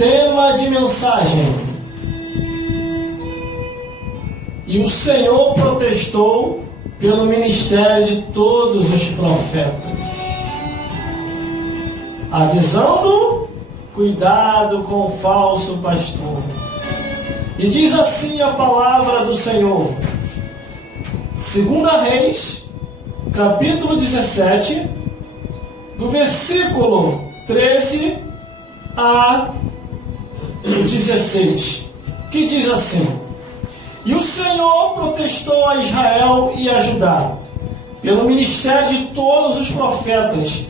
Tema de mensagem: e o Senhor protestou pelo ministério de todos os profetas, avisando: cuidado com o falso pastor. E diz assim a palavra do Senhor, 2 Reis, capítulo 17, do versículo 13 a 16, que diz assim: e o Senhor protestou a Israel e a Judá, pelo ministério de todos os profetas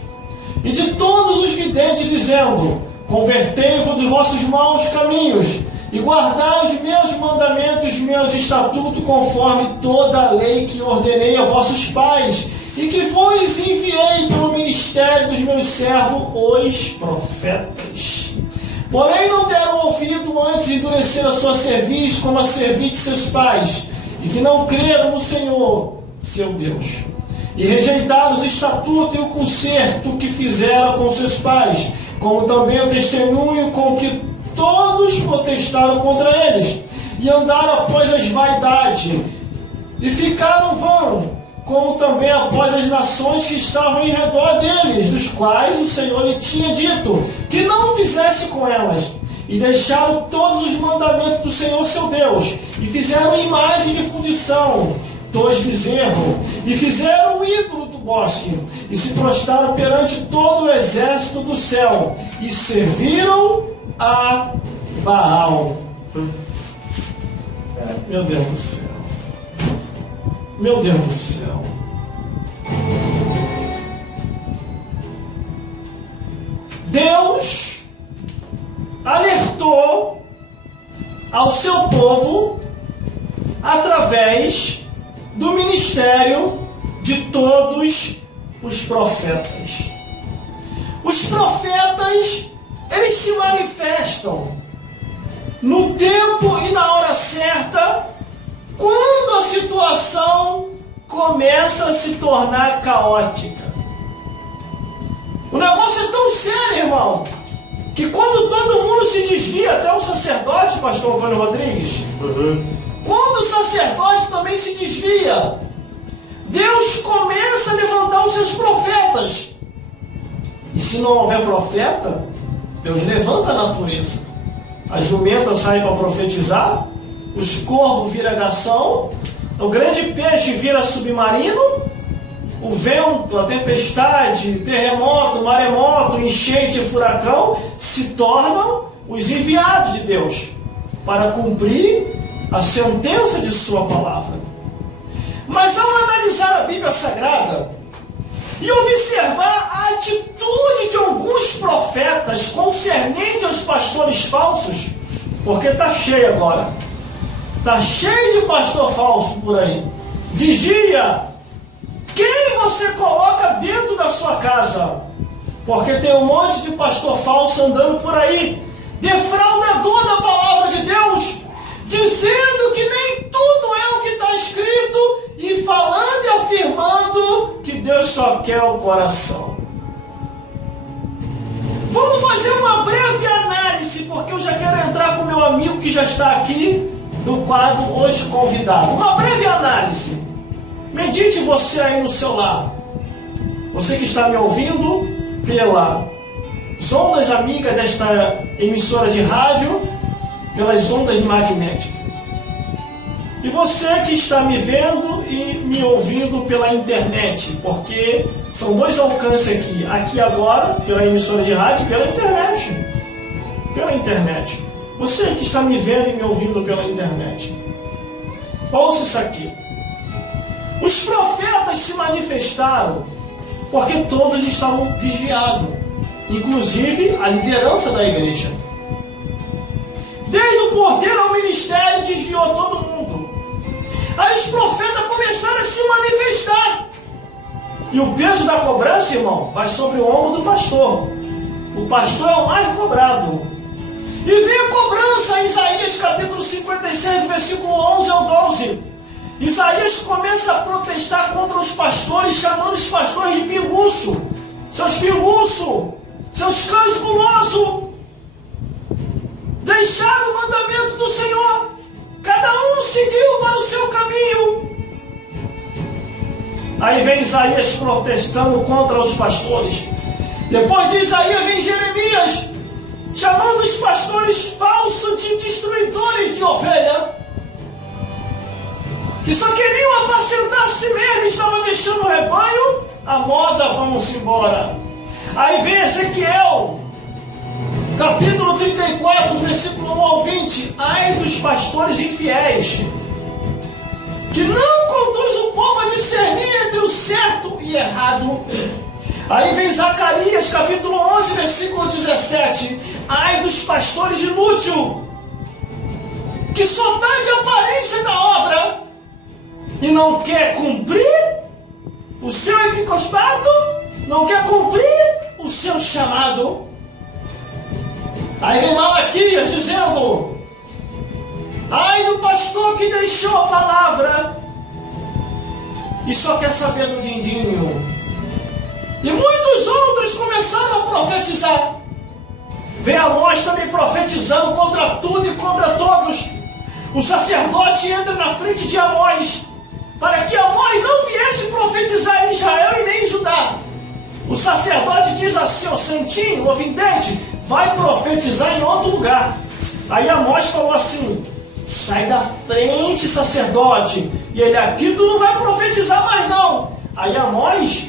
e de todos os videntes, dizendo: convertei-vos dos vossos maus caminhos e guardai os meus mandamentos, meus estatutos, conforme toda a lei que ordenei a vossos pais e que vos enviei pelo ministério dos meus servos, os profetas. Porém não deram ouvido, antes de endurecer a sua cerviz, como a cerviz de seus pais, e que não creram no Senhor, seu Deus, e rejeitaram os estatutos e o concerto que fizeram com seus pais, como também o testemunho com que todos protestaram contra eles, e andaram após as vaidades, e ficaram vão, como também após as nações que estavam em redor deles, dos quais o Senhor lhe tinha dito que não fizesse com elas, e deixaram todos os mandamentos do Senhor seu Deus, e fizeram imagem de fundição, 2 bezerros, e fizeram o ídolo do bosque, e se prostraram perante todo o exército do céu, e serviram a Baal. Meu Deus do céu. Meu Deus do céu. Deus alertou ao seu povo através do ministério de todos os profetas. Os profetas, eles se manifestam no tempo e na hora certa, quando a situação começa a se tornar caótica. O negócio é tão sério, irmão, que quando todo mundo se desvia, até o sacerdote, pastor Antônio Rodrigues, quando o sacerdote também se desvia, Deus começa a levantar os seus profetas. E se não houver profeta, Deus levanta a natureza. As jumentas saem para profetizar, os corvos viram gação, o grande peixe vira submarino, o vento, a tempestade, terremoto, maremoto, enchente e furacão se tornam os enviados de Deus para cumprir a sentença de sua palavra. Mas ao analisar a Bíblia Sagrada e observar a atitude de alguns profetas concernente aos pastores falsos, porque está cheio agora, está cheio de pastor falso por aí. Vigia quem você coloca dentro da sua casa, porque tem um monte de pastor falso andando por aí, defraudador da palavra de Deus, dizendo que nem tudo é o que está escrito e falando e afirmando que Deus só quer o coração. Vamos fazer uma breve análise, porque eu já quero entrar com meu amigo que já está aqui do quadro hoje convidado. Uma breve análise. Medite você aí no seu lar. Você que está me ouvindo pelas ondas amigas desta emissora de rádio, pelas ondas magnéticas. E você que está me vendo e me ouvindo pela internet, porque são dois alcances aqui. Aqui agora, pela emissora de rádio e pela internet. Pela internet. Você que está me vendo e me ouvindo pela internet, ouça isso aqui. Os profetas se manifestaram porque todos estavam desviados, inclusive a liderança da igreja. Desde o porteiro ao ministério desviou todo mundo. Aí os profetas começaram a se manifestar. E o peso da cobrança, irmão, vai sobre o ombro do pastor. O pastor é o mais cobrado. E vem a cobrança, Isaías capítulo 56, do versículo 11 ao 12. Isaías começa a protestar contra os pastores, chamando os pastores de pinguço. Seus pinguços, seus cães gulosos. deixaram o mandamento do Senhor. Cada um seguiu para o seu caminho. Aí vem Isaías protestando contra os pastores. Depois de Isaías vem Jeremias, chamando os pastores falsos de destruidores de ovelha, que só queriam apacentar a si mesmo e estavam deixando o rebanho à moda, vamos embora. Aí vem Ezequiel, capítulo 34, versículo 1 ao 20. Ai dos pastores infiéis, que não conduz o povo a discernir entre o certo e errado. Aí vem Zacarias, capítulo 11, versículo 17. Ai dos pastores inúteis, que só dá de aparência da obra e não quer cumprir o seu episcopado, não quer cumprir o seu chamado. Aí vem Malaquias dizendo: ai do pastor que deixou a palavra e só quer saber do din-dinho. E muitos outros começaram a profetizar. Vem Amós também profetizando contra tudo e contra todos. O sacerdote entra na frente de Amós, para que Amós não viesse profetizar em Israel e nem em Judá. O sacerdote diz assim: ó santinho, ó vidente, vai profetizar em outro lugar. Aí Amós falou assim: sai da frente, sacerdote. E ele: aqui tu não vai profetizar mais não. Aí Amós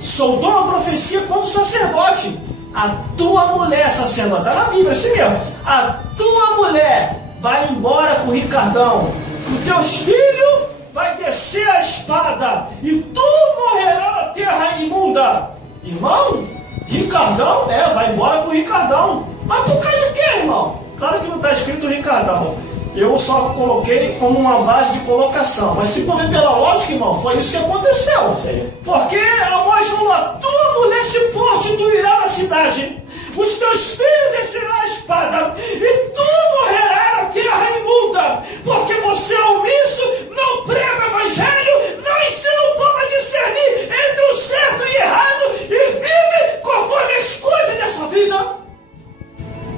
soltou uma profecia contra o sacerdote: a tua mulher, sacerdote, está na Bíblia, assim mesmo, a tua mulher vai embora com o Ricardão, os teus filhos vai descer a espada e tu morrerás na terra imunda. Irmão, Ricardão, vai embora com o Ricardão. Mas por causa de quê, irmão? Claro que não está escrito Ricardão, eu só coloquei como uma base de colocação, mas se for ver pela lógica, irmão, foi isso que aconteceu. Porque Amós falou: a tua mulher se prostituirá na cidade, os teus filhos descerão a espada e tu morrerás na terra imunda, porque você é omisso, não prega o evangelho, não ensina o povo a discernir entre o certo e errado e vive conforme as coisas dessa vida.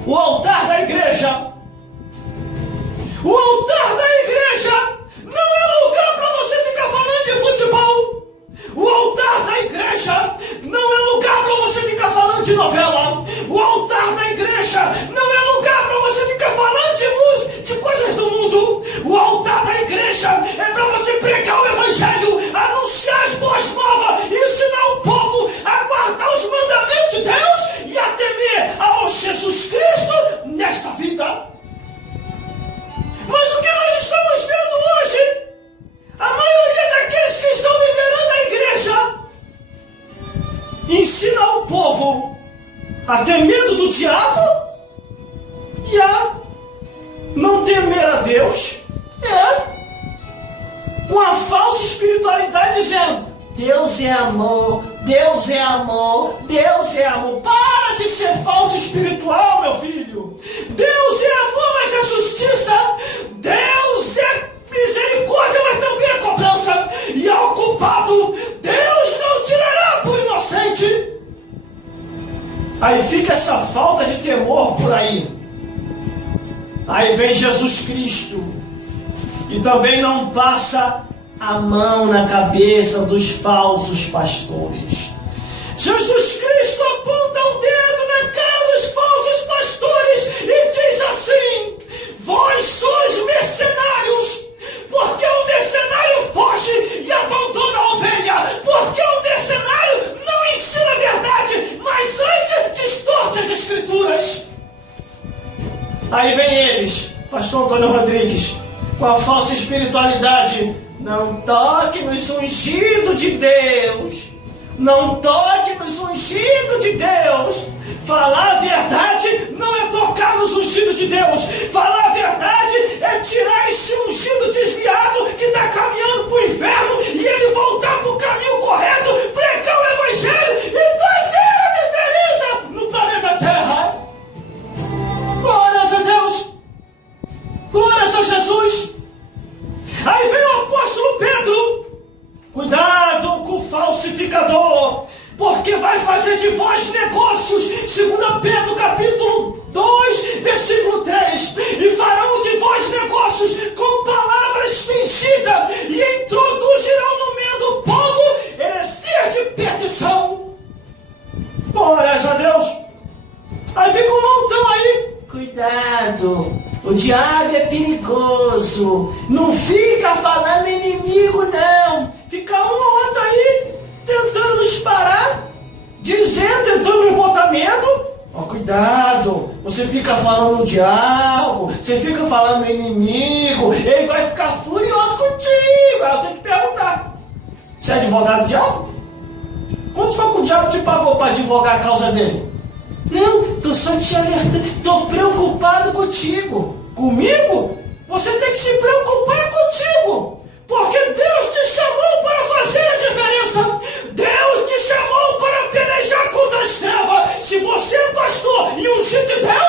O altar da igreja, o altar da igreja não é lugar para você ficar falando de futebol. O altar da igreja não é lugar para você ficar falando de novela. O altar da igreja não é lugar para você ficar falando de música, de coisas do mundo. O altar da igreja é para você pregar o evangelho, anunciar as boas novas, ensinar o povo a guardar os mandamentos de Deus e a temer ao Jesus Cristo nesta vida. Mas o que nós estamos vendo hoje? A maioria daqueles que estão liderando a igreja ensina ao povo a ter medo do diabo e a não temer a Deus, com a falsa espiritualidade, dizendo: Deus é amor, Deus é amor, Deus é amor. Para de ser falso espiritual, meu filho. Deus é amor, mas é justiça. Deus é misericórdia, mas também é cobrança. E ao culpado, Deus não tirará por inocente. Aí fica essa falta de temor por aí. Aí vem Jesus Cristo e também não passa a mão na cabeça dos falsos pastores. Jesus Cristo aponta o dedo na cara dos falsos pastores e diz assim: vós sois mercenários, porque o mercenário foge e abandona a ovelha, porque o mercenário não ensina a verdade, mas antes distorce as escrituras. Aí vem eles, pastor Antônio Rodrigues, com a falsa espiritualidade: não toque nos ungidos de Deus, não toque nos ungidos de Deus. Falar a verdade não é tocar nos ungidos de Deus. Falar a verdade é tirar esse ungido desviado que está caminhando para o inferno e ele voltar para o caminho correto, pregar o evangelho e fazer a diferença no planeta Terra. Glórias a Deus, glórias a Jesus. Aí vem o apóstolo Pedro: cuidado com o falsificador, porque vai fazer de vós negócios. 2 Pedro capítulo 2, versículo 3. cuidado. O diabo é perigoso. Não fica falando inimigo, não. Fica um ou outro aí tentando nos parar, tentando nos botar medo. Ó, cuidado. Você fica falando o diabo, você fica falando o inimigo, ele vai ficar furioso contigo. Aí eu tenho que perguntar: você é advogado do diabo? Quanto foi que o diabo te pagou para advogar a causa dele? Não, tô só te alertando, tô preocupado contigo. Comigo? Você tem que se preocupar contigo, porque Deus te chamou para fazer a diferença. Deus te chamou para pelejar contra as trevas. Se você é pastor e ungido de Deus,